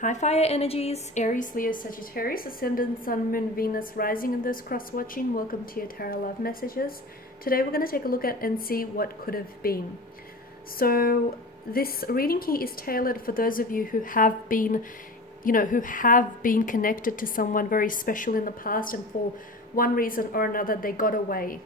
Hi fire energies, Aries, Leo, Sagittarius, Ascendant, Sun, Moon, Venus, Rising, and those cross-watching. Welcome to your Tarot Love Messages. Today we're going to take a look at and see what could have been. So this reading here is tailored for those of you who have been, who have been connected to someone very special in the past, and for one reason or another they got away.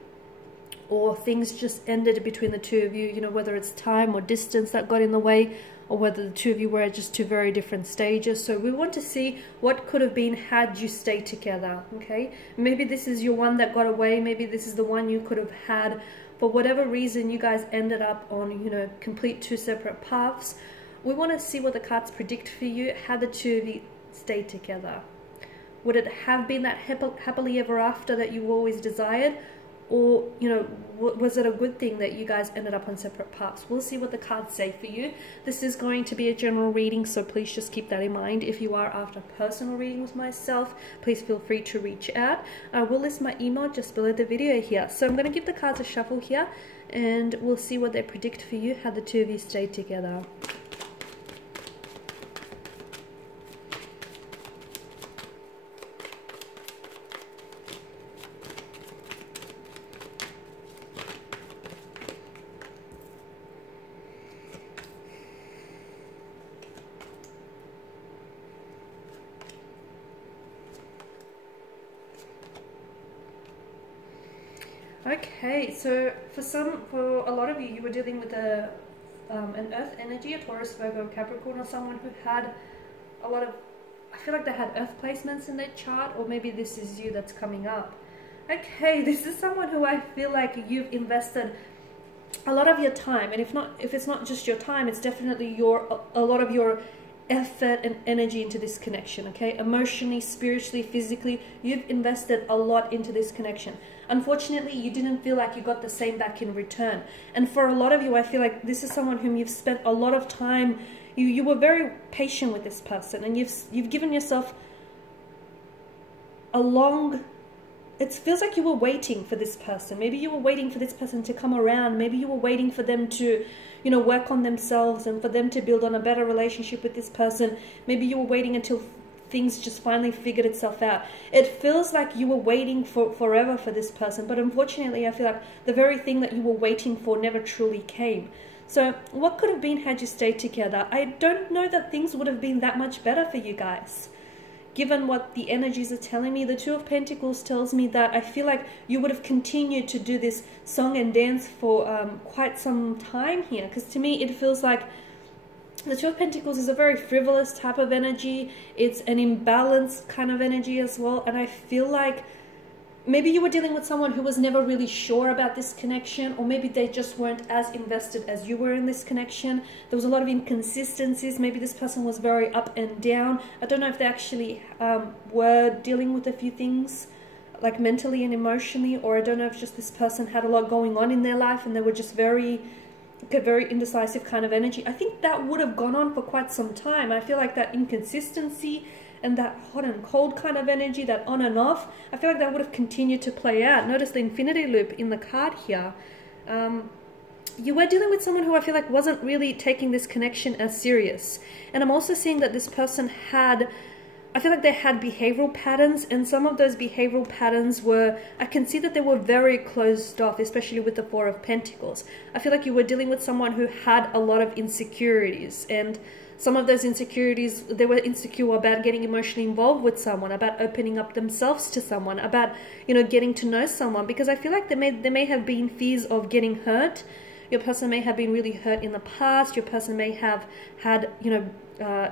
Or things just ended between the two of you, whether it's time or distance that got in the way, or whether the two of you were at just two very different stages. So we want to see what could have been had you stayed together, okay? Maybe this is your one that got away. Maybe this is the one you could have had. For whatever reason, you guys ended up on, complete two separate paths. We want to see what the cards predict for you, how the two of you stayed together. Would it have been that happily ever after that you always desired? Or, was it a good thing that you guys ended up on separate paths? We'll see what the cards say for you. This is going to be a general reading, so please just keep that in mind. If you are after a personal reading with myself, please feel free to reach out. I will list my email just below the video here. So I'm going to give the cards a shuffle here, and we'll see what they predict for you, how the two of you stayed together. Okay, so for a lot of you, you were dealing with an Earth energy, a Taurus, Virgo, Capricorn, or someone who had a lot of, I feel like they had Earth placements in their chart, or maybe this is you that's coming up. Okay, this is someone who I feel like you've invested a lot of your time, and if it's not just your time, it's definitely a lot of your effort and energy into this connection, okay? Emotionally, spiritually, physically, you've invested a lot into this connection. Unfortunately, you didn't feel like you got the same back in return. And for a lot of you, I feel like this is someone whom you've spent a lot of time, you were very patient with this person, and you've given yourself a long, it feels like you were waiting for this person. Maybe you were waiting for this person to come around. Maybe you were waiting for them to, work on themselves and for them to build on a better relationship with this person. Maybe you were waiting until things just finally figured itself out. It feels like you were waiting forever for this person, but unfortunately, I feel like the very thing that you were waiting for never truly came. So what could have been had you stayed together? I don't know that things would have been that much better for you guys. Given what the energies are telling me, the Two of Pentacles tells me that I feel like you would have continued to do this song and dance for quite some time here. Because to me, it feels like the Two of Pentacles is a very frivolous type of energy. It's an imbalanced kind of energy as well. And I feel like maybe you were dealing with someone who was never really sure about this connection, or maybe they just weren't as invested as you were in this connection. There was a lot of inconsistencies. Maybe this person was very up and down. I don't know if they actually were dealing with a few things, like mentally and emotionally, or I don't know if just this person had a lot going on in their life and they were just very indecisive kind of energy. I think that would have gone on for quite some time. I feel like that inconsistency and that hot and cold kind of energy, that on and off, I feel like that would have continued to play out. Notice the infinity loop in the card here. You were dealing with someone who I feel like wasn't really taking this connection as serious. And I'm also seeing that this person had, I feel like they had behavioral patterns, and some of those behavioral patterns were, I can see that they were very closed off, especially with the Four of Pentacles. I feel like you were dealing with someone who had a lot of insecurities, and some of those insecurities, they were insecure about getting emotionally involved with someone, about opening up themselves to someone, about, getting to know someone, because I feel like there may have been fears of getting hurt. Your person may have been really hurt in the past. Your person may have had,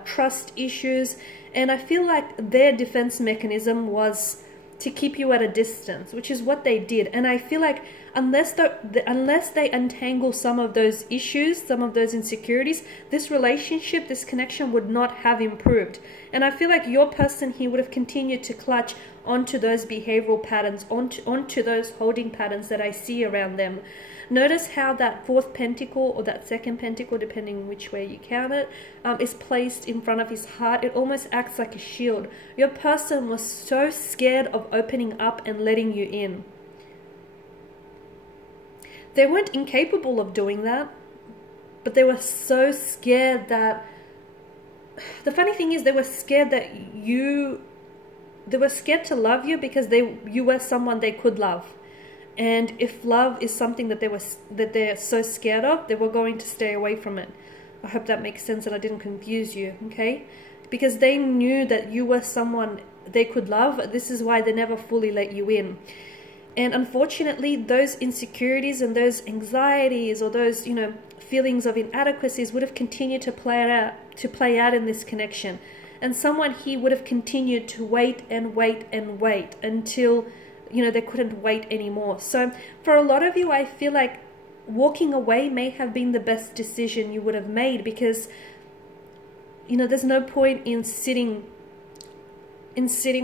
trust issues. And I feel like their defense mechanism was to keep you at a distance, which is what they did. And I feel like unless they untangle some of those issues, some of those insecurities, this relationship, this connection would not have improved. And I feel like your person here would have continued to clutch onto those behavioral patterns, onto those holding patterns that I see around them. Notice how that fourth pentacle, or that second pentacle, depending which way you count it, is placed in front of his heart. It almost acts like a shield. Your person was so scared of opening up and letting you in. They weren't incapable of doing that, but they were so scared that the funny thing is they were scared that they were scared to love you because you were someone they could love. And if love is something that they're so scared of, they were going to stay away from it. I hope that makes sense and I didn't confuse you, okay? Because they knew that you were someone they could love. This is why they never fully let you in. And unfortunately, those insecurities and those anxieties or those, you know, feelings of inadequacies would have continued to play out in this connection. And someone here would have continued to wait and wait and wait until, you know, they couldn't wait anymore. So for a lot of you, I feel like walking away may have been the best decision you would have made, because, you know, there's no point in sitting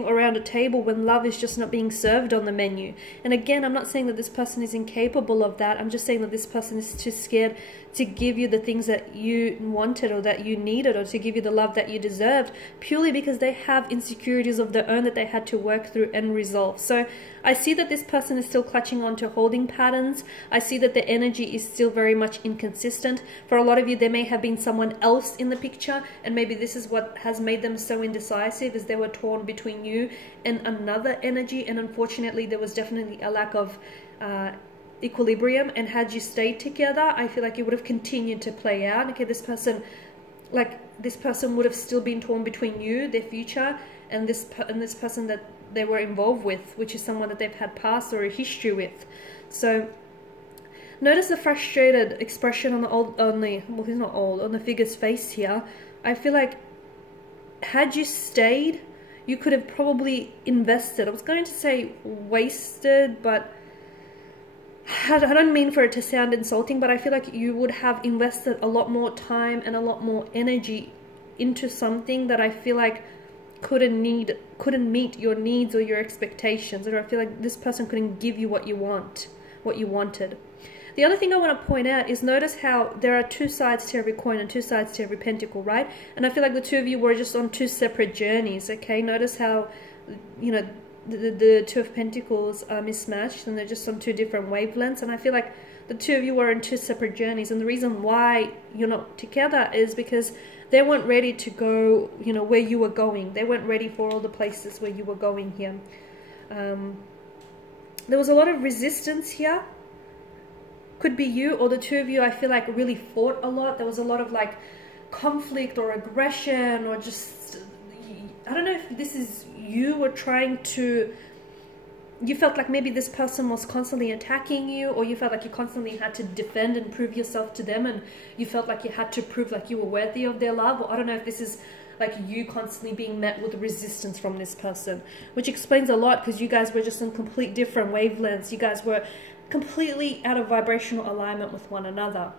around a table when love is just not being served on the menu. And again, I'm not saying that this person is incapable of that. I'm just saying that this person is too scared to give you the things that you wanted or that you needed, or to give you the love that you deserved, purely because they have insecurities of their own that they had to work through and resolve. So I see that this person is still clutching on to holding patterns. I see that the energy is still very much inconsistent. For a lot of you, there may have been someone else in the picture, and maybe this is what has made them so indecisive, is they were torn between you and another energy. And unfortunately, there was definitely a lack of equilibrium, and had you stayed together, I feel like it would have continued to play out. Okay, this person would have still been torn between you, their future, and this person that they were involved with, which is someone that they've had past or a history with. So notice the frustrated expression on the figure's face here. I feel like had you stayed, you could have probably invested. I was going to say wasted, but I don't mean for it to sound insulting, but I feel like you would have invested a lot more time and a lot more energy into something that I feel like couldn't meet your needs or your expectations, or I feel like this person couldn't give you what you wanted. The other thing I want to point out is, notice how there are two sides to every coin and two sides to every pentacle, right? And I feel like the two of you were just on two separate journeys, okay? Notice how, you know, the Two of Pentacles are mismatched and they're just on two different wavelengths. And I feel like the two of you are on two separate journeys. And the reason why you're not together is because they weren't ready to go, you know, where you were going. They weren't ready for all the places where you were going here. There was a lot of resistance here. Could be you or the two of you, I feel like, really fought a lot. There was a lot of like conflict or aggression, or just, I don't know if this is you were trying to, you felt like maybe this person was constantly attacking you, or you felt like you constantly had to defend and prove yourself to them, and you felt like you had to prove like you were worthy of their love. Or I don't know if this is like you constantly being met with resistance from this person, which explains a lot, because you guys were just on complete different wavelengths. You guys were completely out of vibrational alignment with one another.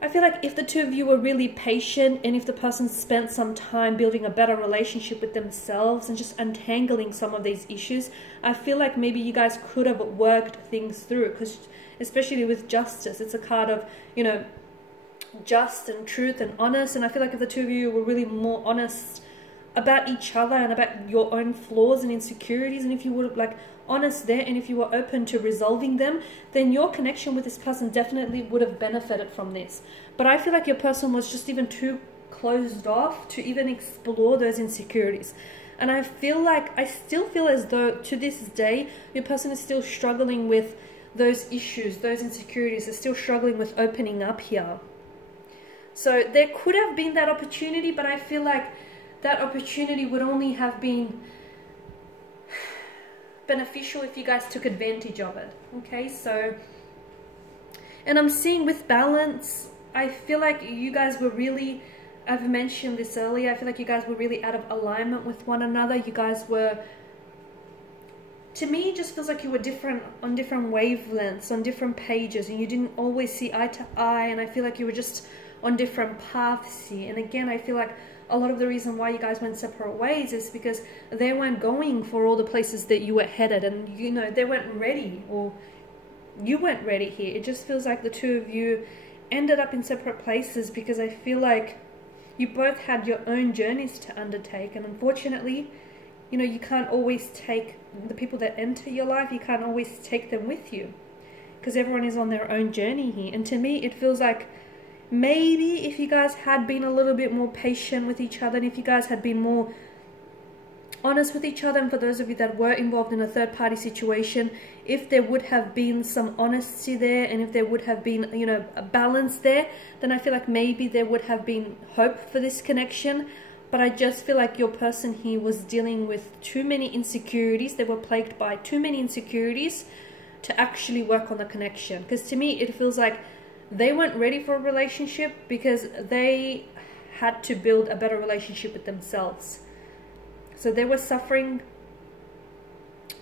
I feel like if the two of you were really patient, and if the person spent some time building a better relationship with themselves and just untangling some of these issues, I feel like maybe you guys could have worked things through. Because especially with justice, it's a card of, you know, just and truth and honest. And I feel like if the two of you were really more honest about each other and about your own flaws and insecurities, and if you were like honest there, and if you were open to resolving them, then your connection with this person definitely would have benefited from this. But I feel like your person was just even too closed off to even explore those insecurities. And I feel like, I still feel as though to this day, your person is still struggling with those issues, those insecurities. They're still struggling with opening up here. So there could have been that opportunity, but I feel like that opportunity would only have been beneficial if you guys took advantage of it. Okay, so, and I'm seeing with balance, I feel like you guys were really, I've mentioned this earlier, I feel like you guys were really out of alignment with one another. You guys were, to me, it just feels like you were on different wavelengths, on different pages, and you didn't always see eye to eye, and I feel like you were just on different paths here. And again, I feel like a lot of the reason why you guys went separate ways is because they weren't going for all the places that you were headed, and, you know, they weren't ready, or you weren't ready here. It just feels like the two of you ended up in separate places because I feel like you both had your own journeys to undertake. And unfortunately, you know, you can't always take the people that enter your life, you can't always take them with you, because everyone is on their own journey here. And to me, it feels like maybe if you guys had been a little bit more patient with each other, and if you guys had been more honest with each other, and for those of you that were involved in a third-party situation, if there would have been some honesty there, and if there would have been, you know, a balance there, then I feel like maybe there would have been hope for this connection. But I just feel like your person here was dealing with too many insecurities. They were plagued by too many insecurities to actually work on the connection. Because to me, it feels like they weren't ready for a relationship because they had to build a better relationship with themselves. So they were suffering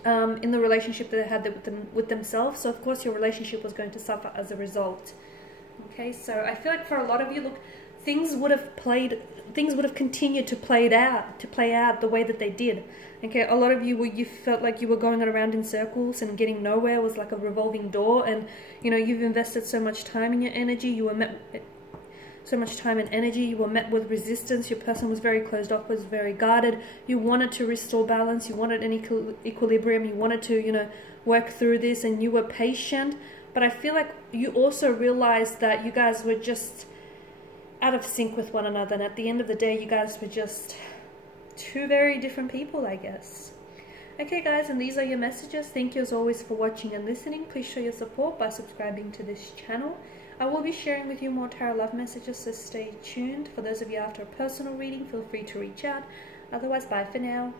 in the relationship that they had with themselves. So of course your relationship was going to suffer as a result. Okay, so I feel like for a lot of you, look, things would have continued to play out the way that they did. Okay, a lot of you you felt like you were going around in circles and getting nowhere. It was like a revolving door, and you know, you've invested so much time in your energy. You were met so much time and energy, you were met with resistance. Your person was very closed off, was very guarded. You wanted to restore balance, you wanted an equilibrium, you wanted to, you know, work through this, and you were patient. But I feel like you also realized that you guys were just out of sync with one another, and at the end of the day, you guys were just two very different people, I guess. Okay guys, and these are your messages. Thank you as always for watching and listening. Please show your support by subscribing to this channel. I will be sharing with you more tarot love messages, so stay tuned. For those of you after a personal reading, feel free to reach out. Otherwise, bye for now.